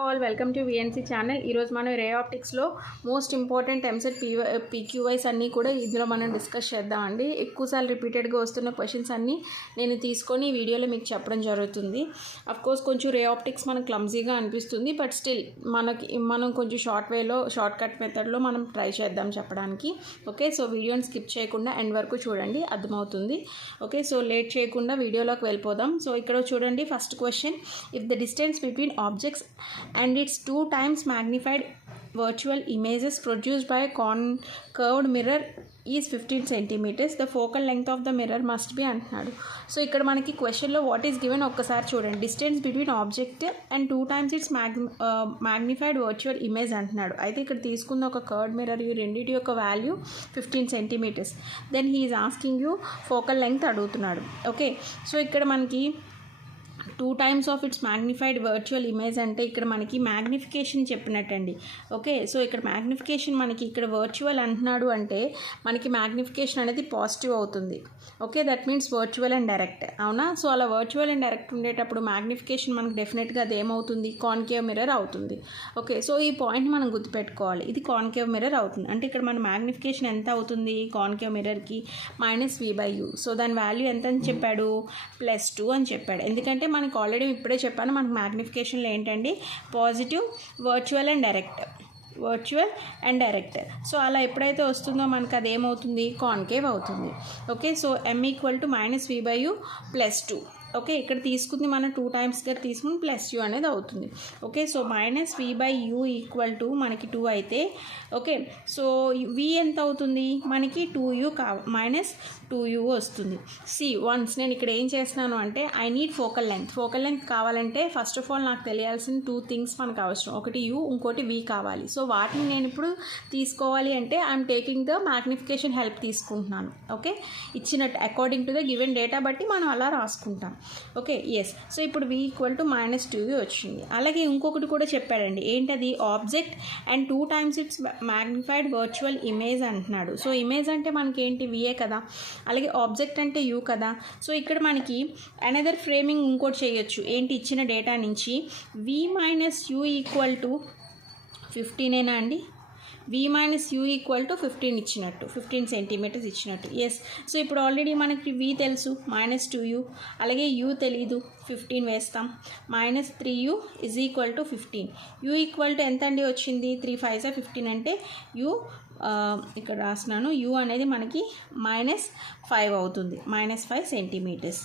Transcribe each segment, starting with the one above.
All welcome to VNC channel. ఈరోజు మనం ray ఆప్టిక్స్లో మోస్ట్ ఇంపార్టెంట్ ఎంసెట్ పీక్యూవైస్ అన్నీ కూడా ఇందులో మనం డిస్కస్ చేద్దామండి. ఎక్కువసార్లు రిపీటెడ్గా వస్తున్న క్వశ్చన్స్ అన్నీ నేను తీసుకొని ఈ వీడియోలో మీకు చెప్పడం జరుగుతుంది. అఫ్కోర్స్ కొంచెం రే ఆప్టిక్స్ మనకు క్లమ్జీగా అనిపిస్తుంది, బట్ స్టిల్ మనం కొంచెం షార్ట్ కట్ మెథడ్లో మనం ట్రై చేద్దాం చెప్పడానికి. ఓకే, సో వీడియోని స్కిప్ చేయకుండా ఎండ్ వరకు చూడండి, అర్థమవుతుంది. ఓకే, సో లేట్ చేయకుండా వీడియోలోకి వెళ్ళిపోదాం. సో ఇక్కడ చూడండి, first question, if the distance between objects and its 2 times magnified virtual images produced by a concurved mirror is 15 centimeters, the focal length of the mirror must be అంటున్నాడు. So ఇక్కడ మనకి క్వశ్చన్లో what is given ఒక్కసారి చూడండి. Distance between object and 2 times it's magnified virtual image అంటున్నాడు. అయితే ఇక్కడ తీసుకున్న ఒక కర్వ్డ్ మిర్రర్ ఈ రెండింటి యొక్క value 15 centimeters. Then he is asking you focal length అడుగుతున్నాడు. ఓకే, సో ఇక్కడ మనకి 2 times of its magnified virtual image అంటే ఇక్కడ మనకి మ్యాగ్నిఫికేషన్ చెప్పినట్టండి. ఓకే, సో ఇక్కడ మ్యాగ్నిఫికేషన్ మనకి ఇక్కడ వర్చువల్ అంటున్నాడు అంటే మనకి మ్యాగ్నిఫికేషన్ అనేది పాజిటివ్ అవుతుంది. Okay, that means virtual and direct, అవునా? సో అలా వర్చువల్ అండ్ డైరెక్ట్ ఉండేటప్పుడు మ్యాగ్నిఫికేషన్ మనకి డెఫినెట్గా అది ఏమవుతుంది, కాన్కేవ్ మిర్రర్ అవుతుంది. ఓకే, సో ఈ పాయింట్ మనం గుర్తుపెట్టుకోవాలి, ఇది కాన్కేవ్ మిర్రర్ అవుతుంది. అంటే ఇక్కడ మన మ్యాగ్నిఫికేషన్ ఎంత అవుతుంది కాన్కేవ్ మిర్రర్కి, -v/u. సో దాని వాల్యూ ఎంత అని చెప్పాడు, +2 అని చెప్పాడు. ఎందుకంటే మనకు ఆల్రెడీ ఇప్పుడే చెప్పాను, మనకు మ్యాగ్నిఫికేషన్లో ఏంటండి, positive, virtual and direct. So అలా ఎప్పుడైతే వస్తుందో మనకు అది ఏమవుతుంది, కాన్కేవ్ అవుతుంది. Okay, so m = -v/u +2. Okay, ఇక్కడ తీసుకుంది మనం 2 times తీసుకుని +u అనేది అవుతుంది. ఓకే, సో -v/u = మనకి 2 అయితే, ఓకే, సో v ఎంత అవుతుంది మనకి, 2u -2u వస్తుంది. వన్స్ నేను ఇక్కడ ఏం చేస్తున్నాను అంటే ఐ నీడ్ ఫోకల్ లెంగ్త్ కావాలంటే ఫస్ట్ ఆఫ్ ఆల్ నాకు తెలియాల్సిన 2 things మనకు అవసరం. ఒకటి u, ఇంకోటి v కావాలి. సో వాటిని నేను ఇప్పుడు తీసుకోవాలి అంటే I'm taking the magnification help తీసుకుంటున్నాను. ఓకే, ఇచ్చినట్టు according to the given data బట్టి మనం అలా రాసుకుంటాం. Okay, yes. సో ఇప్పుడు v = -2u వచ్చింది. అలాగే ఇంకొకటి కూడా చెప్పాడండి, ఏంటది, object and 2 times it's magnified virtual image అంటున్నాడు. సో ఇమేజ్ అంటే మనకి ఏంటి, విఏ కదా, అలాగే ఆబ్జెక్ట్ అంటే యూ కదా. సో ఇక్కడ మనకి అనదర్ ఫ్రేమింగ్ ఇంకోటి చేయొచ్చు, ఏంటి, ఇచ్చిన డేటా నుంచి v - u = 15 అండి. v - u = 15 ఇచ్చినట్టు, 15 centimeters ఇచ్చినట్టు. ఎస్. సో ఇప్పుడు ఆల్రెడీ మనకి v తెలుసు, -2u, అలాగే u తెలీదు, 15 వేస్తాం. -3u = 15. u = ఎంత అండి వచ్చింది, 3 5 15 అంటే u ఇక్కడ రాస్తున్నాను, u అనేది మనకి -5 అవుతుంది, -5 centimeters.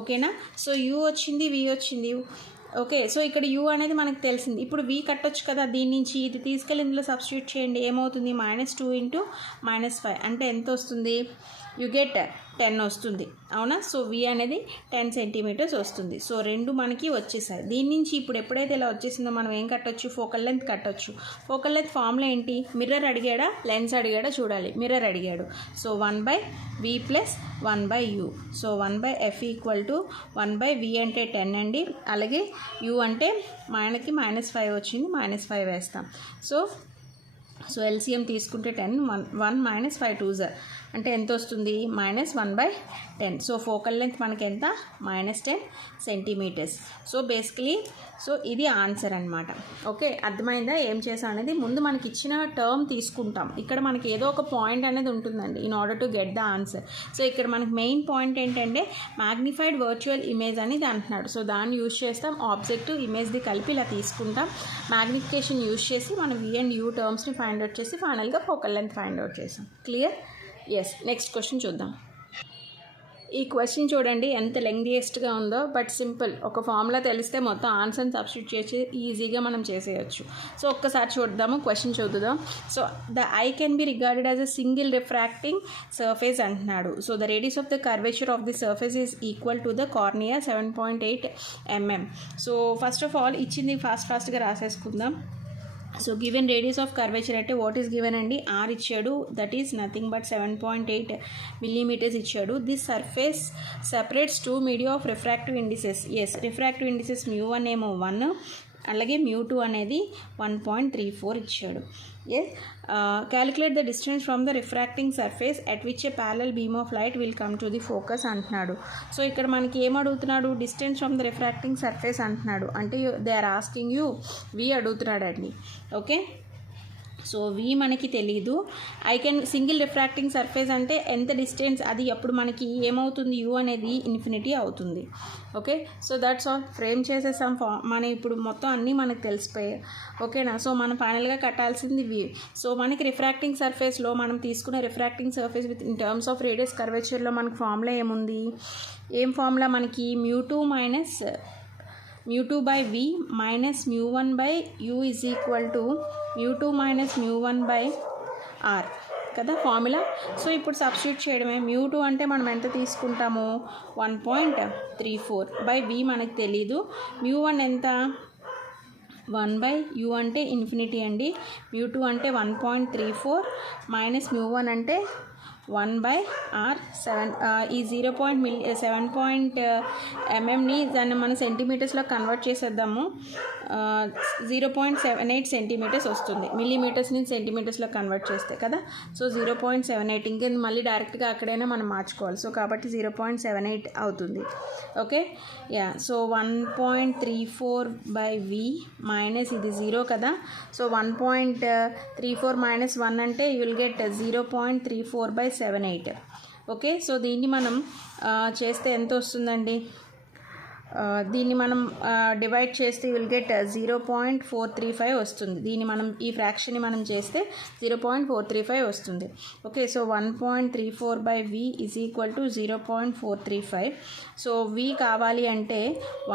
ఓకేనా? సో u వచ్చింది, v వచ్చింది. ఓకే, సో ఇక్కడ u అనేది మనకు తెలిసింది. ఇప్పుడు v కట్టొచ్చు కదా, దీని నుంచి ఇది తీసుకెళ్ళి ఇందులో సబ్స్టిట్యూట్ చేయండి, ఏమవుతుంది, -2 × -5 అంటే ఎంత వస్తుంది, యు గెట్ 10 వస్తుంది, అవునా? సో v అనేది 10 centimeters వస్తుంది. సో రెండు మనకి వచ్చేసాయి. దీని నుంచి ఇప్పుడు ఎప్పుడైతే ఇలా వచ్చేసిందో మనం ఏం కట్టొచ్చు, ఫోకల్ లెంత్ కట్టొచ్చు. ఫోకల్ లెంత్ ఫార్ములా ఏంటి, మిర్రర్ అడిగాడా లెన్స్ అడిగాడా చూడాలి. మిర్రర్ అడిగాడు, so 1/v + 1/u. So 1/f = 1/v అంటే 10 అండి. అలాగే u అంటే మనకి -5 వచ్చింది, -5 వేస్తాం. సో ఎల్సిఎం తీసుకుంటే 10, 1 - 5 2s అంటే ఎంత వస్తుంది, -1/10. సో ఫోకల్ లెంత్ మనకి ఎంత, -10 centimeters. సో బేసికలీ సో ఇది ఆన్సర్ అనమాట. ఓకే, అర్థమైందా ఏం చేసా అనేది. ముందు మనకి ఇచ్చిన టర్మ్ తీసుకుంటాం, ఇక్కడ మనకి ఏదో ఒక పాయింట్ అనేది ఉంటుందండి in order to get the answer. So ఇక్కడ మనకి మెయిన్ పాయింట్ ఏంటంటే మ్యాగ్నిఫైడ్ వర్చువల్ ఇమేజ్ అనేది అంటున్నాడు. సో దాన్ని యూజ్ చేస్తాం, ఆబ్జెక్ట్ ఇమేజ్ది కలిపి ఇలా తీసుకుంటాం, మ్యాగ్నిఫికేషన్ యూజ్ చేసి మనం v and u టర్మ్స్ని ఫైండ్ అవుట్ చేసి ఫైనల్గా ఫోకల్ లెంత్ ఫైండ్ అవుట్ చేసాం. క్లియర్? ఎస్. నెక్స్ట్ క్వశ్చన్ చూద్దాం. ఈ క్వశ్చన్ చూడండి ఎంత లెంగ్దియెస్ట్గా ఉందో, బట్ సింపుల్. ఒక ఫార్ములా తెలిస్తే మొత్తం ఆన్సర్ని సబ్స్టిట్యూట్ చేసి ఈజీగా మనం చేసేయచ్చు. సో ఒక్కసారి చూద్దాము, క్వశ్చన్ చూద్దాం. So the I can be regarded as a single refracting surface అంటున్నాడు. So the radius of the curvature of the surface is equal to the cornea 7.8 mm. So first of all ఇచ్చింది ఫాస్ట్గా రాసేసుకుందాం. So given radius of curvature అంటే what is given అండి, r ఇచ్చాడు, that is nothing but 7.8 millimeters ఇచ్చాడు. This surface separates 2 media of refractive indices. Yes, refractive indices μ1 ఏమో 1, అలాగే μ2 అనేది 1.34 ఇచ్చాడు. Calculate the distance from the refracting surface at which a parallel beam of light will come to the focus అంటున్నాడు. So ఇక్కడ మనకి ఏం అడుగుతున్నాడు, distance from the refracting surface అంటున్నాడు. అంటే they are asking you we అడుగుతున్నాడు అండి. ఓకే, సో వి మనకి తెలీదు. సింగిల్ రిఫ్రాక్టింగ్ సర్ఫేస్ అంటే ఎంత డిస్టెన్స్, అది అప్పుడు మనకి ఏమవుతుంది, యూ అనేది ఇన్ఫినిటీ అవుతుంది. Okay, so that's all. Frame చేసేసాం. మనం ఇప్పుడు మొత్తం అన్నీ మనకు తెలిసిపోయాయి. ఓకేనా, సో మనం ఫైనల్గా కట్టాల్సింది వి. సో మనకి రిఫ్రాక్టింగ్ సర్ఫేస్లో మనం తీసుకునే refracting surface with in terms of radius కర్వేచర్లో మనకి ఫార్ములా ఏముంది, ఏం ఫార్ములా మనకి μ2 by v minus μ1 by u is equal to μ2 minus μ1 by r కదా ఫార్ములా. సో ఇప్పుడు సబ్స్టిట్యూట్ చేయడమే. μ2 అంటే మనం ఎంత తీసుకుంటాము, 1.34 బై v మనకు తెలీదు. μ1 ఎంత, 1 by u అంటే ఇన్ఫినిటీ అండి. μ2 అంటే 1.34 మైనస్ μ1 అంటే 1 by r. 7 ఈ 0.7 mm దాన్ని మనం సెంటీమీటర్స్లో కన్వర్ట్ చేసేద్దాము. 0.78 సెంటీమీటర్స్ వస్తుంది. మిల్లీమీటర్స్ని సెంటీమీటర్స్లో కన్వర్ట్ చేస్తే కదా. సో 0.78 ఇంకేంది, మళ్ళీ డైరెక్ట్గా అక్కడైనా మనం మార్చుకోవాలి. సో కాబట్టి 0.78 అవుతుంది. Okay, yeah. So 1.34 by v minus ఇది 0 కదా. సో 1.34 మైనస్ 1 అంటే you will get 0.34 by 78. Okay, so దీన్ని మనం చేస్తే ఎంత వస్తుందండి, దీన్ని మనం డివైడ్ చేస్తే విల్ గెట్ 0.435 వస్తుంది. దీన్ని మనం ఈ ఫ్రాక్షన్ని మనం చేస్తే 0.435 వస్తుంది. Okay, so 1.34 by v is equal to 0.435. So v కావాలి అంటే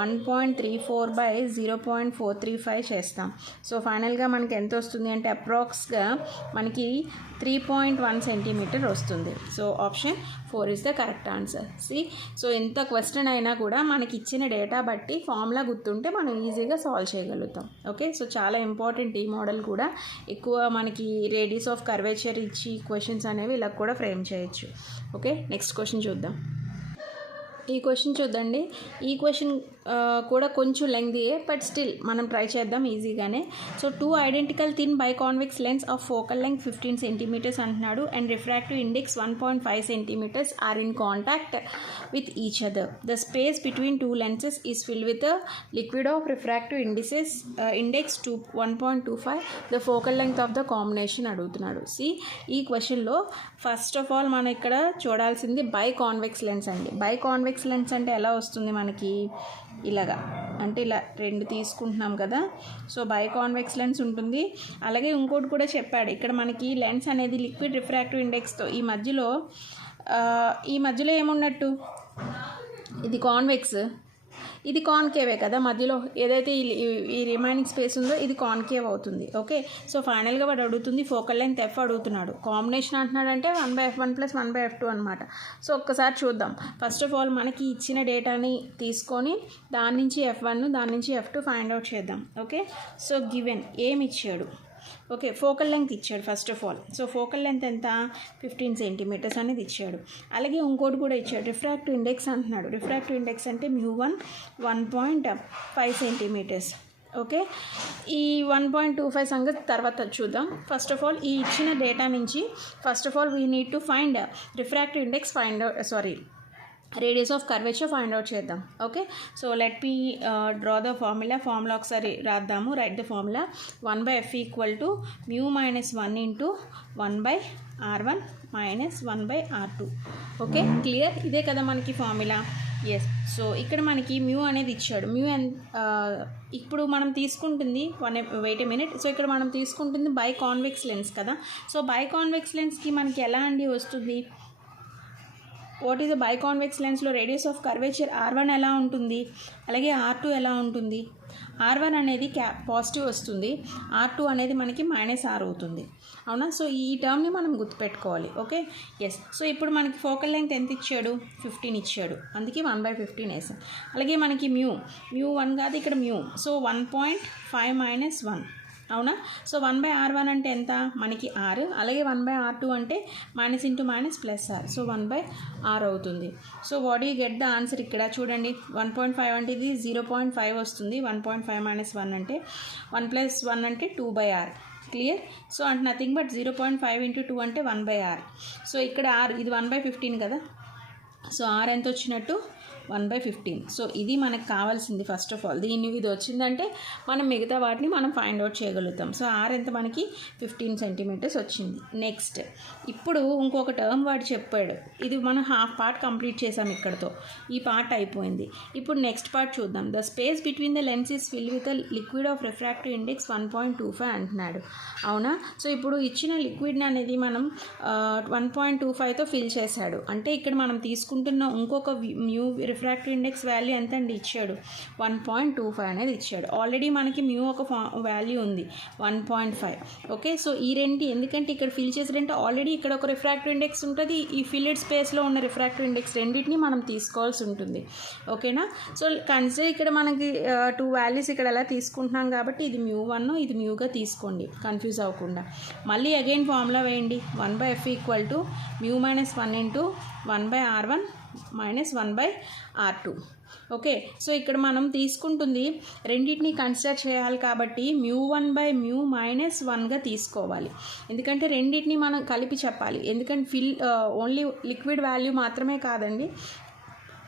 1.34 by 0.435 చేస్తాం. సో ఫైనల్గా మనకి ఎంత వస్తుంది అంటే అప్రాక్స్గా మనకి 3.1 సెంటీమీటర్ వస్తుంది. So option 4 is the correct answer. So ఎంత క్వశ్చన్ అయినా కూడా మనకి ఇచ్చిన డేటా బట్టి ఫార్ములా గుర్తుంటే మనం ఈజీగా సాల్వ్ చేయగలుగుతాం. ఓకే, సో చాలా ఇంపార్టెంట్ ఈ మోడల్ కూడా. ఎక్కువ మనకి రేడియస్ ఆఫ్ కర్వేచర్ ఇచ్చి క్వశ్చన్స్ అనేవి ఇలా కూడా ఫ్రేమ్ చేయొచ్చు. ఓకే, నెక్స్ట్ క్వశ్చన్ చూద్దాం. ఈ క్వశ్చన్ చూద్దండి. ఈ క్వశ్చన్ కూడా కొంచెం లెంగ్తీయే, బట్ స్టిల్ మనం ట్రై చేద్దాం ఈజీగానే. So 2 identical thin biconvex lens of focal length 15 centimetres అంటున్నాడు and refractive index 1.5 centimetres are in contact with each other. The space between 2 lenses is filled with a liquid of refractive index to 1.25. the focal length of the combination అడుగుతున్నాడు. ఈ క్వశ్చన్లో first of all మనం ఇక్కడ చూడాల్సింది biconvex lens అండి. Biconvex lens అంటే ఎలా వస్తుంది మనకి, ఇలాగా అంటే ఇలా 2 తీసుకుంటున్నాం కదా. సో బైకాన్వెక్స్ లెన్స్ ఉంటుంది. అలాగే ఇంకోటి కూడా చెప్పాడు ఇక్కడ మనకి లెన్స్ అనేది లిక్విడ్ రిఫ్రాక్టివ్ ఇండెక్స్తో ఈ మధ్యలో ఏమున్నట్టు, ఇది కాన్వెక్స్, ఇది కాన్కేవే కదా. మధ్యలో ఏదైతే ఈ రిమైనింగ్ స్పేస్ ఉందో ఇది కాన్కేవ్ అవుతుంది. ఓకే, సో ఫైనల్గా వాడు అడుగుతుంది ఫోకల్ లెంగ్త్ f అడుగుతున్నాడు. కాంబినేషన్ అంటున్నాడు అంటే 1/f1 + 1/f2 అనమాట. సో ఒక్కసారి చూద్దాం. ఫస్ట్ ఆఫ్ ఆల్ మనకి ఇచ్చిన డేటాని తీసుకొని దాని నుంచి f1 దాని నుంచి f2 ఫైండ్ అవుట్ చేద్దాం. ఓకే, సో గివెన్ ఏమి ఇచ్చాడు, ఓకే ఫోకల్ లెంగ్త్ ఇచ్చాడు first of all. So focal length ఎంత, 15 సెంటీమీటర్స్ అనేది ఇచ్చాడు. అలాగే ఇంకోటి కూడా ఇచ్చాడు, రిఫ్రాక్టివ్ ఇండెక్స్ అంటున్నాడు. రిఫ్రాక్టివ్ ఇండెక్స్ అంటే μ1 1.5 సెంటీమీటర్స్. ఓకే, ఈ 1.25 సంగతి తర్వాత చూద్దాం. ఫస్ట్ ఆఫ్ ఆల్ ఈ ఇచ్చిన డేటా నుంచి first of all we need to find refractive index radius of curvature find out చేద్దాం. Okay, so let me draw the formula ఒకసారి రాద్దాము. Write the formula 1/f = μ - 1 × 1/r1 - 1/r2. Okay, clear, ఇదే కదా మనకి formula. Yes, so ఇక్కడ మనకి mu అనేది ఇచ్చాడు. ఇప్పుడు మనం తీసుకుంటుంది వెయిట్ ఏ మినిట్. సో ఇక్కడ మనం తీసుకుంటుంది బైకాన్వెక్స్ లెన్స్ కదా. సో బైకాన్వెక్స్ లెన్స్కి మనకి ఎలా అండి వస్తుంది, వాట్ ఈజ్ ద బైకాన్వెక్స్ లెన్స్లో రేడియస్ ఆఫ్ కర్వేచర్ r1 ఎలా ఉంటుంది, అలాగే r2 ఎలా ఉంటుంది. r1 అనేది పాజిటివ్ వస్తుంది, r2 అనేది మనకి -r అవుతుంది. అవునా, సో ఈ టర్మ్ని మనం గుర్తుపెట్టుకోవాలి. Okay, yes. సో ఇప్పుడు మనకి ఫోకల్ లెంగ్త్ ఎంత ఇచ్చాడు, 15 ఇచ్చాడు, అందుకే 1/15 వేసాం. అలాగే మనకి మ్యూ 1 కాదు ఇక్కడ మ్యూ. సో 1.5 - 1 అవునా? సో 1/r1 అంటే ఎంత మనకి r, అలాగే 1/r2 అంటే minus into minus plus r, so 1/r అవుతుంది. So what you get the answer ఇక్కడ చూడండి, 1.5 అంటే ఇది 0.5 వస్తుంది. 1.5 మైనస్ 1 అంటే 1 ప్లస్ 1 అంటే 2/r. క్లియర్? సో అంటే నథింగ్ బట్ 0.5 ఇంటూ 2 అంటే 1/r. సో ఇక్కడ r ఇది 1/15 కదా, సో r ఎంత వచ్చినట్టు 1/15. సో ఇది మనకు కావాల్సింది. ఫస్ట్ ఆఫ్ ఆల్ దీన్ని ఇది వచ్చిందంటే మనం మిగతా వాటిని మనం ఫైండ్ అవుట్ చేయగలుగుతాం. సో r ఎంత మనకి 15 సెంటీమీటర్స్ వచ్చింది. నెక్స్ట్ ఇప్పుడు ఇంకొక టర్మ్ వాడు చెప్పాడు, ఇది మనం హాఫ్ పార్ట్ కంప్లీట్ చేసాం ఇక్కడతో, ఈ పార్ట్ అయిపోయింది. ఇప్పుడు నెక్స్ట్ పార్ట్ చూద్దాం. The space between the lens is fill with liquid of refractive index 1.25 అంటున్నాడు. అవునా? సో ఇప్పుడు ఇచ్చిన లిక్విడ్ అనేది మనం 1.25తో ఫిల్ చేశాడు. అంటే ఇక్కడ మనం తీసుకుంటున్న ఇంకొక మ్యూ రిఫ్రాక్టివ్ ఇండెక్స్ వాల్యూ ఎంత అండి ఇచ్చాడు, 1.25 అనేది ఇచ్చాడు. ఆల్రెడీ మనకి మ్యూ ఒక వాల్యూ ఉంది 1.5. ఓకే, సో ఈ రెండు ఎందుకంటే ఇక్కడ ఫిల్ చేసాడంటే ఆల్రెడీ ఇక్కడ ఒక రిఫ్రాక్టివ్ ఇండెక్స్ ఉంటుంది, ఈ ఫిల్డ్ స్పేస్లో ఉన్న రిఫ్రాక్టివ్ ఇండెక్స్ రెండింటిని మనం తీసుకోవాల్సి ఉంటుంది. ఓకేనా? సో కన్సిడర్ ఇక్కడ మనకి 2 వాల్యూస్ ఇక్కడ ఎలా తీసుకుంటున్నాం కాబట్టి ఇది μ1 ఇది మ్యూగా తీసుకోండి, కన్ఫ్యూజ్ అవ్వకుండా. మళ్ళీ అగైన్ ఫార్ములా వేయండి, 1/f equal to μ minus 1 into 1/r1 minus 1/r2. Okay, so ఇక్కడ మనం తీసుకుంటుంది రెండింటిని కన్సిడర్ చేయాలి కాబట్టి μ1/μ మైనస్ 1గా తీసుకోవాలి. ఎందుకంటే రెండింటిని మనం కలిపి చెప్పాలి. ఎందుకంటే ఓన్లీ లిక్విడ్ వాల్యూ మాత్రమే కాదండి,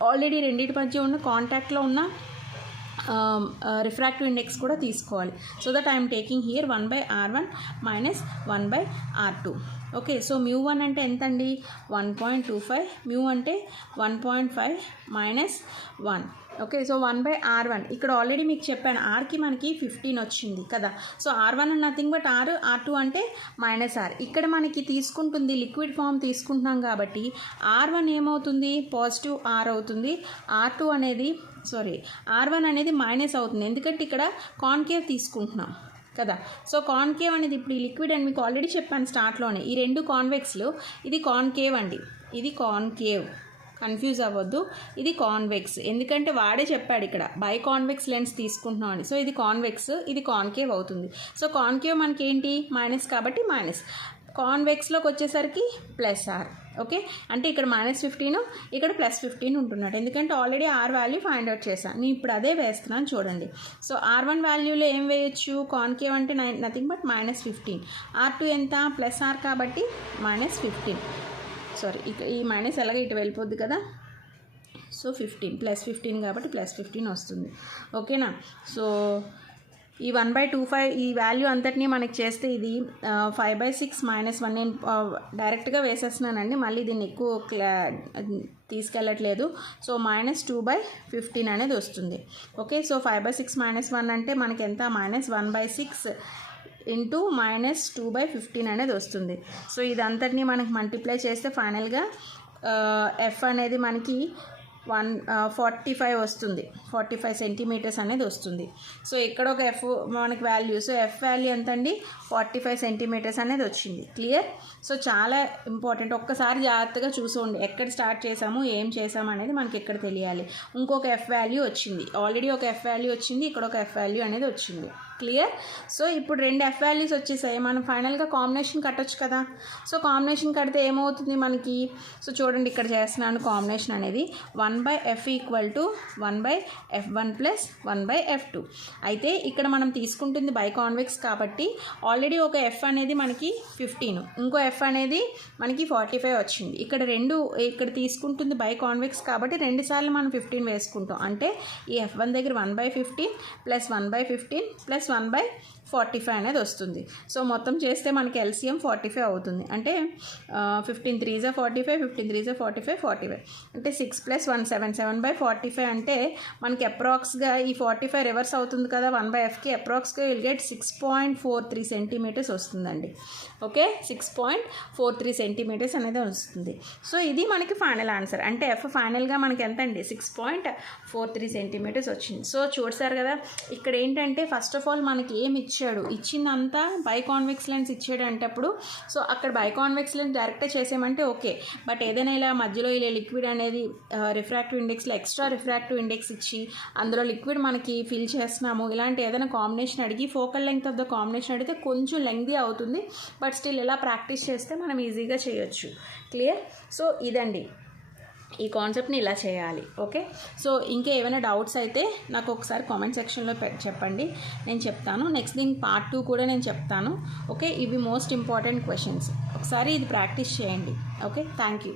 ఆల్రెడీ రెండింటి మధ్య ఉన్న కాంటాక్ట్లో ఉన్న రిఫ్రాక్టివ్ ఇండెక్స్ కూడా తీసుకోవాలి. So that I'm taking here 1/r1 minus 1/r2. Okay, so μ1 అంటే ఎంత అండి 1.25, మ్యూ అంటే 1.5 మైనస్ 1. ఓకే, సో 1/r1 ఇక్కడ ఆల్రెడీ మీకు చెప్పాను, ఆర్కి మనకి 15 వచ్చింది కదా. So r1 nothing but r2 అంటే మైనస్ r. ఇక్కడ మనకి తీసుకుంటుంది లిక్విడ్ ఫామ్ తీసుకుంటున్నాం కాబట్టి r1 ఏమవుతుంది, పాజిటివ్ r అవుతుంది, r1 అనేది మైనస్ అవుతుంది, ఎందుకంటే ఇక్కడ కాన్కేవ్ తీసుకుంటున్నాం కదా. సో కాన్కేవ్ అనేది ఇప్పుడు ఈ లిక్విడ్ అని మీకు ఆల్రెడీ చెప్పాను స్టార్ట్లోనే, ఈ రెండు కాన్వెక్స్లు, ఇది కాన్కేవ్ అండి, ఇది కాన్కేవ్, కన్ఫ్యూజ్ అవ్వద్దు, ఇది కాన్వెక్స్. ఎందుకంటే వాడే చెప్పాడు ఇక్కడ బై కాన్వెక్స్ లెన్స్ తీసుకుంటున్నాం అని. సో ఇది కాన్వెక్స్, ఇది కాన్కేవ్ అవుతుంది. సో కాన్కేవ్ మనకి ఏంటి మైనస్ కాబట్టి మైనస్, కాన్వెక్స్లోకి వచ్చేసరికి ప్లస్ r. ఓకే, అంటే ఇక్కడ -15 ఇక్కడ +15 ఉంటున్నాడు, ఎందుకంటే already r value find out చేశాను. నేను ఇప్పుడు అదే వేస్తున్నాను చూడండి. సో r1 వాల్యూలో ఏం వేయచ్చు, కాన్కేవ్ అంటే నథింగ్ బట్ -15, r2 ఎంత +r కాబట్టి -15. సారీ, ఇక ఈ మైనస్ ఎలాగ ఇటు వెళ్ళిపోద్ది కదా, సో 15 +15 కాబట్టి +15 వస్తుంది. ఓకేనా? సో ఈ 1/25 ఈ వాల్యూ అంతటినీ మనకి చేస్తే ఇది 5/6 మైనస్ 1. నేను డైరెక్ట్గా వేసేస్తున్నానండి, మళ్ళీ దీన్ని ఎక్కువ తీసుకెళ్ళట్లేదు. సో -2/15 అనేది వస్తుంది. ఓకే, సో 5/6 మైనస్ 1 అంటే మనకి ఎంత, -1/6 ఇంటూ -2/15 అనేది వస్తుంది. సో ఇదంతటినీ మనకి మల్టిప్లై చేస్తే ఫైనల్గా ఎఫ్ అనేది మనకి 45 వస్తుంది, 45 సెంటీమీటర్స్ అనేది వస్తుంది. సో ఇక్కడ ఒక ఎఫ్ మనకి వాల్యూ, సో ఎఫ్ వాల్యూ ఎంత అండి 45 సెంటీమీటర్స్ అనేది వచ్చింది. క్లియర్? సో చాలా ఇంపార్టెంట్, ఒక్కసారి జాగ్రత్తగా చూసుకోండి, ఎక్కడ స్టార్ట్ చేసాము ఏం చేసాము అనేది మనకి ఎక్కడ తెలియాలి. ఇంకొక ఎఫ్ వాల్యూ వచ్చింది, ఆల్రెడీ ఒక ఎఫ్ వాల్యూ వచ్చింది, ఇక్కడ ఒక ఎఫ్ వాల్యూ అనేది వచ్చింది. క్లియర్? సో ఇప్పుడు 2 ఎఫ్ వాల్యూస్ వచ్చేసాయి, మనం ఫైనల్గా కాంబినేషన్ కట్టొచ్చు కదా. సో కాంబినేషన్ కడితే ఏమవుతుంది మనకి, సో చూడండి ఇక్కడ చేస్తున్నాను కాంబినేషన్ అనేది 1/f equal to 1/f1 plus 1/f2. అయితే ఇక్కడ మనం తీసుకుంటుంది బై కాన్వెక్స్ కాబట్టి ఆల్రెడీ ఒక ఎఫ్ అనేది మనకి 15, ఇంకో ఎఫ్ అనేది మనకి 45 వచ్చింది. ఇక్కడ తీసుకుంటుంది బై కాన్వెక్స్ కాబట్టి 2 సార్లు మనం 15 వేసుకుంటాం, అంటే ఈ f1 దగ్గర 1/15 ప్లస్ 1/15 ప్లస్ 1/45 అనేది వస్తుంది. సో మొత్తం చేస్తే మనకి ఎల్సిఎం 45 అవుతుంది, అంటే 15 3 45, 15 3 45, 45 అంటే 6 + 1 7, 7/45 అంటే మనకి అప్రాక్స్గా ఈ 45 రివర్స్ అవుతుంది కదా 1/fకి, అప్రాక్స్గా విల్ గెట్ 6.43 సెంటీమీటర్స్ వస్తుందండి. ఓకే, 6.43 సెంటీమీటర్స్ అనేది వస్తుంది. సో ఇది మనకి ఫైనల్ ఆన్సర్, అంటే ఎఫ్ ఫైనల్గా మనకి ఎంత అండి 6.43 సెంటీమీటర్స్ వచ్చింది. సో చూసారు కదా, ఇక్కడ ఏంటంటే ఫస్ట్ ఆఫ్ ఆల్ మనకి ఏమి ఇచ్చారు, ఇచ్చాడు, ఇచ్చిందంతా బైకాన్వెక్స్ లెన్స్ ఇచ్చాడు అంటప్పుడు సో అక్కడ బైకాన్వెక్స్ లెన్స్ డైరెక్టే చేసేయమంటే ఓకే. బట్ ఏదైనా ఇలా మధ్యలో ఇలా లిక్విడ్ అనేది రిఫ్రాక్టివ్ ఇండెక్స్లో ఎక్స్ట్రా రిఫ్రాక్టివ్ ఇండెక్స్ ఇచ్చి అందులో లిక్విడ్ మనకి ఫిల్ చేస్తున్నాము, ఇలాంటి ఏదైనా కాంబినేషన్ అడిగి focal length of the combination అడిగితే కొంచెం లెంగ్తీ అవుతుంది. బట్ స్టిల్ ఇలా ప్రాక్టీస్ చేస్తే మనం ఈజీగా చేయొచ్చు. క్లియర్? సో ఇదండి, ఈ కాన్సెప్ట్ని ఇలా చేయాలి. ఓకే, సో ఇంకా ఏమైనా డౌట్స్ అయితే నాకు ఒకసారి కామెంట్ సెక్షన్లో చెప్పండి, నేను చెప్తాను. నెక్స్ట్ దీనికి పార్ట్ 2 కూడా నేను చెప్తాను. ఓకే, ఇవి మోస్ట్ ఇంపార్టెంట్ క్వశ్చన్స్. ఒకసారి ఇది ప్రాక్టీస్ చేయండి. Okay, thank you.